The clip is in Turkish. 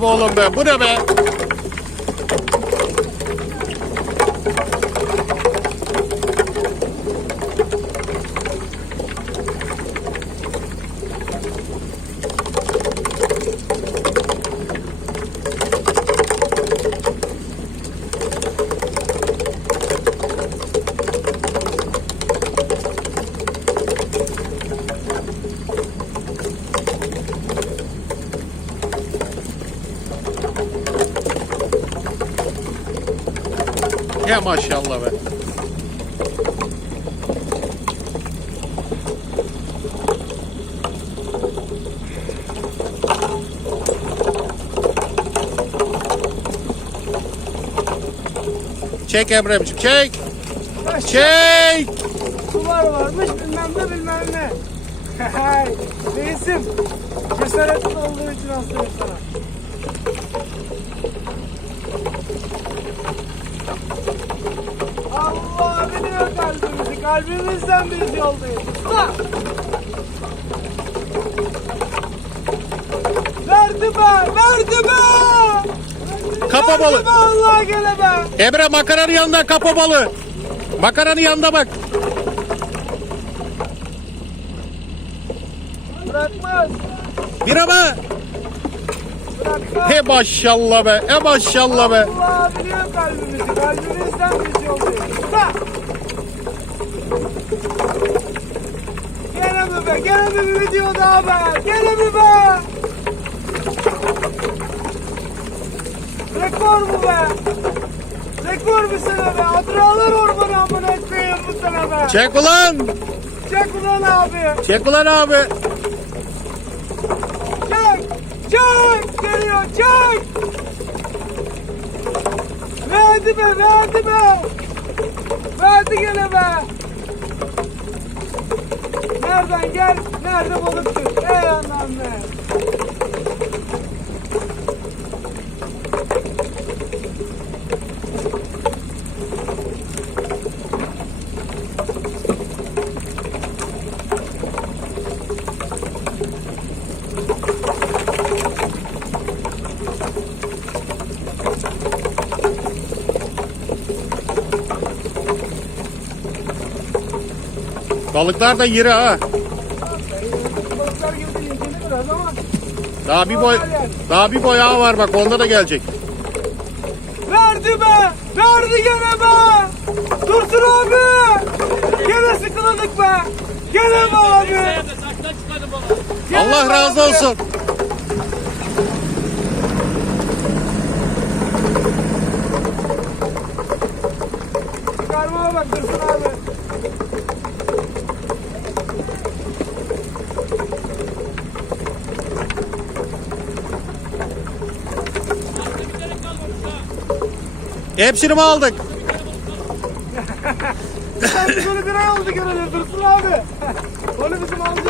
be oğlum be. Bu ne be? Ya maşallah be. Çek Emre'cim çek. Çek. Sular varmış bilmem ne bilmem ne. Reisim. Cesaretli olduğu için hastayım sana. Allah biliyor kalbimizi. Kalbimizden biz yoldayız. Usta! Verdi be! Verdi be! Kapa balı. Verdi be Allah gele be! Emre makaranın yanında kapa balı. Makaranın yanında bak. Bırakmaz. Bir ama. Bırakmaz. He maşallah be. He maşallah be. Allah biliyor kalbimizi. Kalbimizden biz yoldayız. Usta! Gene mi bir video daha be? Mi be? Rekor mu be? Rekor bu sene be? Adralar ormanı amına koyayım bu sene be. Çek ulan. Çek ulan abi. Çek ulan abi. Çek! Çek! Geliyor çek! Verdi be verdi be! Verdi gene be! Nereden gel, nerede tut? Ey anam Balıklar da yeri ha. Balıklar girdi inceli biraz ama Daha bir boy daha bir boy ağı var bak onda da gelecek. Verdi be! Verdi gene be! Dursun abi! Gene sıkıladık be! Gene be abi! Gene Allah be razı abi! olsun. Çıkarmaya bak Dursun abi. Hepsini mi aldık? Sen böyle bir ay oldu göreli Dursun abi. Onu bizim amcam